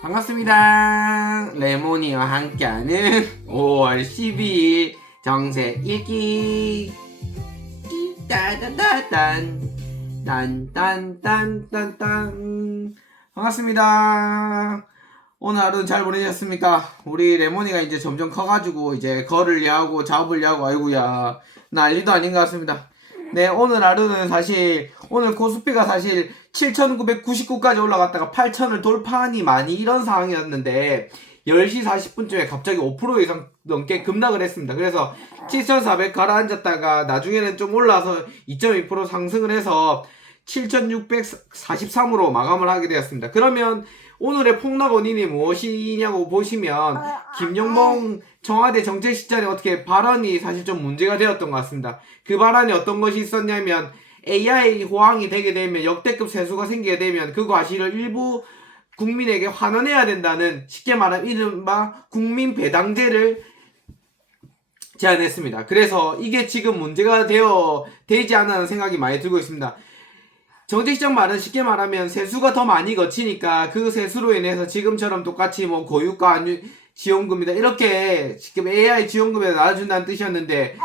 반갑습니다. 레모니와 함께하는 5월 12일 정세 읽기 따다다단 딴딴딴딴딴. 반갑습니다. 오늘 하루는 잘 보내셨습니까? 우리 레모니가 이제 점점 커가지고 이제 걸으려고 잡으려고 아이고야 난리도 아닌 것 같습니다. 네, 오늘 하루는 사실 오늘 코스피가 사실 7,999까지 올라갔다가 8,000을 돌파하니 많이 이런 상황이었는데 10시 40분쯤에 갑자기 5% 이상 넘게 급락을 했습니다. 그래서 7,400 가라앉았다가 나중에는 좀 올라서 2.2% 상승을 해서 7,643으로 마감을 하게 되었습니다. 그러면 오늘의 폭락 원인이 무엇이냐고 보시면 김용봉 청와대 정책실장이 어떻게 발언이 사실 좀 문제가 되었던 것 같습니다. 그 발언이 어떤 것이 있었냐면 AI 호황이 되게 되면 역대급 세수가 생기게 되면 그 과실을 일부 국민에게 환원해야 된다는, 쉽게 말하면 이른바 국민 배당제를 제안했습니다. 그래서 이게 지금 문제가 되지 않은 생각이 많이 들고 있습니다. 정책시장 말은 쉽게 말하면 세수가 더 많이 거치니까 그 세수로 인해서 지금처럼 똑같이 뭐 고유가 지원금이다 이렇게 지금 AI 지원금에 나눠준다는 뜻이었는데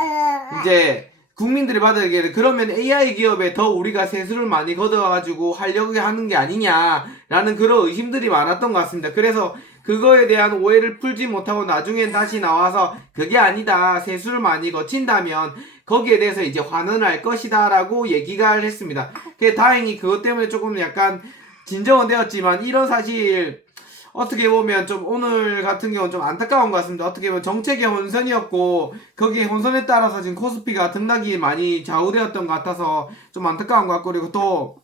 이제 국민들이 받아들기에는 그러면 AI 기업에 더 우리가 세수를 많이 걷어가지고 하려고 하는 게 아니냐라는 그런 의심들이 많았던 것 같습니다. 그래서 그거에 대한 오해를 풀지 못하고 나중엔 다시 나와서 그게 아니다, 세수를 많이 거친다면 거기에 대해서 이제 환원할 것이다 라고 얘기가 했습니다. 다행히 그것 때문에 조금 약간 진정은 되었지만 이런 사실 어떻게 보면 좀 오늘 같은 경우는 좀 안타까운 것 같습니다. 어떻게 보면 정책의 혼선이었고 거기에 혼선에 따라서 지금 코스피가 등락이 많이 좌우되었던 것 같아서 좀 안타까운 것 같고, 그리고 또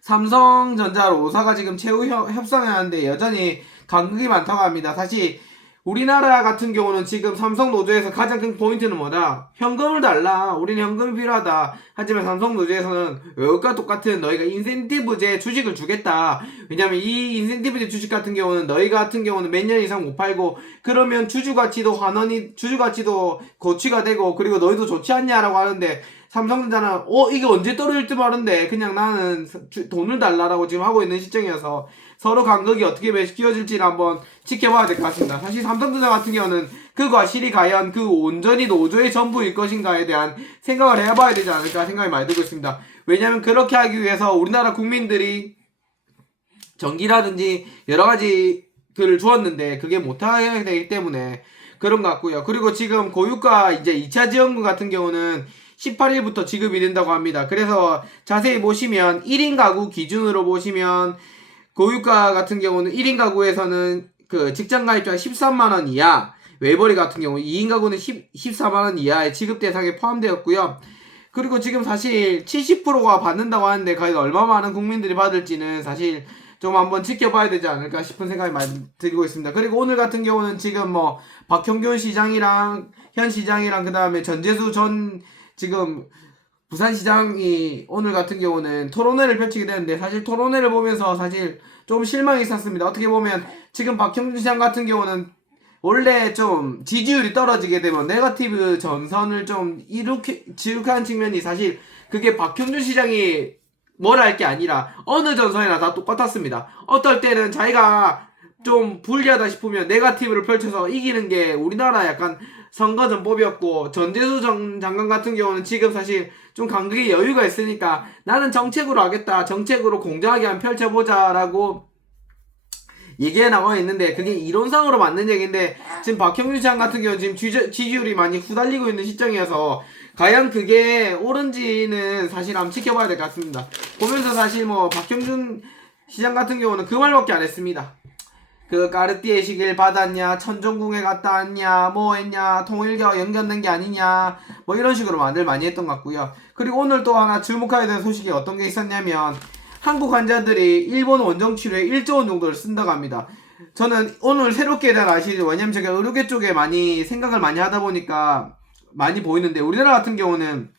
삼성전자 로사가 지금 최후 협상을 하는데 여전히 간극이 많다고 합니다. 사실 우리나라 같은 경우는 지금 삼성 노조에서 가장 큰 포인트는 뭐다? 현금을 달라. 우리는 현금이 필요하다. 하지만 삼성 노조에서는 외국과 똑같은 너희가 인센티브제 주식을 주겠다. 왜냐면 이 인센티브제 주식 같은 경우는 너희 같은 경우는 몇 년 이상 못 팔고 그러면 주주가치도 고취가 되고 그리고 너희도 좋지 않냐라고 하는데, 삼성전자는 이게 언제 떨어질 줄 모르는데 그냥 나는 돈을 달라라고 지금 하고 있는 시점이어서 서로 간극이 어떻게 매식키워질지를 한번 지켜봐야 될 것 같습니다. 사실 삼성전자 같은 경우는 그 과실이 과연 그 온전히 노조의 전부일 것인가에 대한 생각을 해봐야 되지 않을까 생각이 많이 들고 있습니다. 왜냐하면 그렇게 하기 위해서 우리나라 국민들이 전기라든지 여러가지 를 주었는데 그게 못하게 되기 때문에 그런 것 같고요. 그리고 지금 고유가 이제 2차 지원금 같은 경우는 18일부터 지급이 된다고 합니다. 그래서 자세히 보시면 1인 가구 기준으로 보시면 고유가 같은 경우는 1인 가구에서는 그 직장 가입자 13만원 이하, 외벌이 같은 경우 2인 가구는 14만원 이하의 지급 대상에 포함되었고요. 그리고 지금 사실 70%가 받는다고 하는데 과연 얼마 많은 국민들이 받을지는 사실 좀 한번 지켜봐야 되지 않을까 싶은 생각이 많이 들고 있습니다. 그리고 오늘 같은 경우는 지금 뭐 박형균 시장이랑 현 시장이랑 그 다음에 전재수 전 지금 부산시장이 오늘 같은 경우는 토론회를 펼치게 되는데, 사실 토론회를 보면서 사실 좀 실망이 있었습니다. 어떻게 보면 지금 박형준 시장 같은 경우는 원래 좀 지지율이 떨어지게 되면 네거티브 전선을 좀 지룩하는 측면이 사실 그게 박형준 시장이 뭐라 할 게 아니라 어느 전선이나 다 똑같았습니다. 어떨 때는 자기가 좀 불리하다 싶으면 네거티브를 펼쳐서 이기는 게 우리나라 약간 선거 전법이었고, 전재수 장관 같은 경우는 지금 사실 좀 간극의 여유가 있으니까 나는 정책으로 하겠다, 정책으로 공정하게 한번 펼쳐보자라고 얘기해 나와 있는데 그게 이론상으로 맞는 얘기인데 지금 박형준 시장 같은 경우는 지금 지지율이 많이 후달리고 있는 시점이어서 과연 그게 옳은지는 사실 한번 지켜봐야 될 것 같습니다. 보면서 사실 뭐 박형준 시장 같은 경우는 그 말밖에 안 했습니다. 그 까르띠에식을 받았냐, 천정궁에 갔다 왔냐, 뭐 했냐, 통일교와 연결된 게 아니냐, 뭐 이런 식으로 말들 많이 했던 것 같고요. 그리고 오늘 또 하나 주목해야 되는 소식이 어떤 게 있었냐면 한국 환자들이 일본 원정 치료에 1조 원 정도를 쓴다고 합니다. 저는 오늘 새롭게 대한 아시죠? 왜냐면 제가 의료계 쪽에 많이 생각을 많이 하다 보니까 많이 보이는데, 우리나라 같은 경우는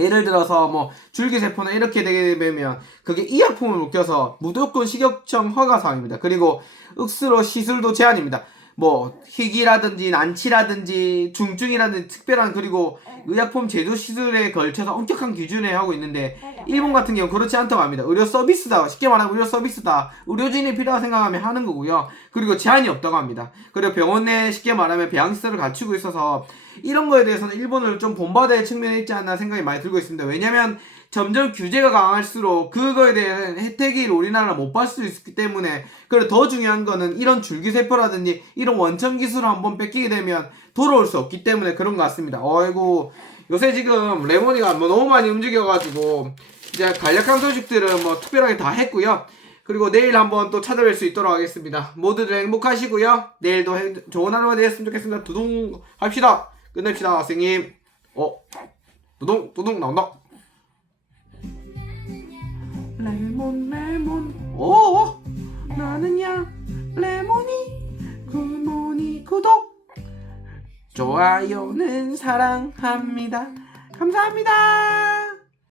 예를 들어서 뭐 줄기세포나 이렇게 되게 되면 그게 의약품을 묶여서 무조건 식약청 허가 사항입니다. 그리고 억수로 시술도 제한입니다. 뭐 희귀라든지 난치라든지 중증이라든지 특별한 그리고 의약품 제조 시술에 걸쳐서 엄격한 기준에 하고 있는데 일본 같은 경우는 그렇지 않다고 합니다. 의료 서비스다. 쉽게 말하면 의료 서비스다. 의료진이 필요하다 생각하면 하는 거고요. 그리고 제한이 없다고 합니다. 그리고 병원 내 쉽게 말하면 배양시설을 갖추고 있어서 이런 거에 대해서는 일본을 좀 본받아야 측면에 있지 않나 생각이 많이 들고 있습니다. 왜냐면 점점 규제가 강할수록 그거에 대한 혜택을 우리나라는 못 받을 수 있기 때문에 그리고 더 중요한 거는 이런 줄기세포라든지 이런 원천 기술을 한번 뺏기게 되면 돌아올 수 없기 때문에 그런 것 같습니다. 어이구 요새 지금 레몬이가 뭐 너무 많이 움직여가지고 이제 간략한 소식들은 뭐 특별하게 다 했고요. 그리고 내일 한번 또 찾아뵐 수 있도록 하겠습니다. 모두들 행복하시고요. 내일도 좋은 하루가 되었으면 좋겠습니다. 두둥 합시다. 끝냅시다 선생님. 두둥 나온다. 레몬 나는야 레몬이 굿모니 구독 좋아요는 사랑합니다. 감사합니다.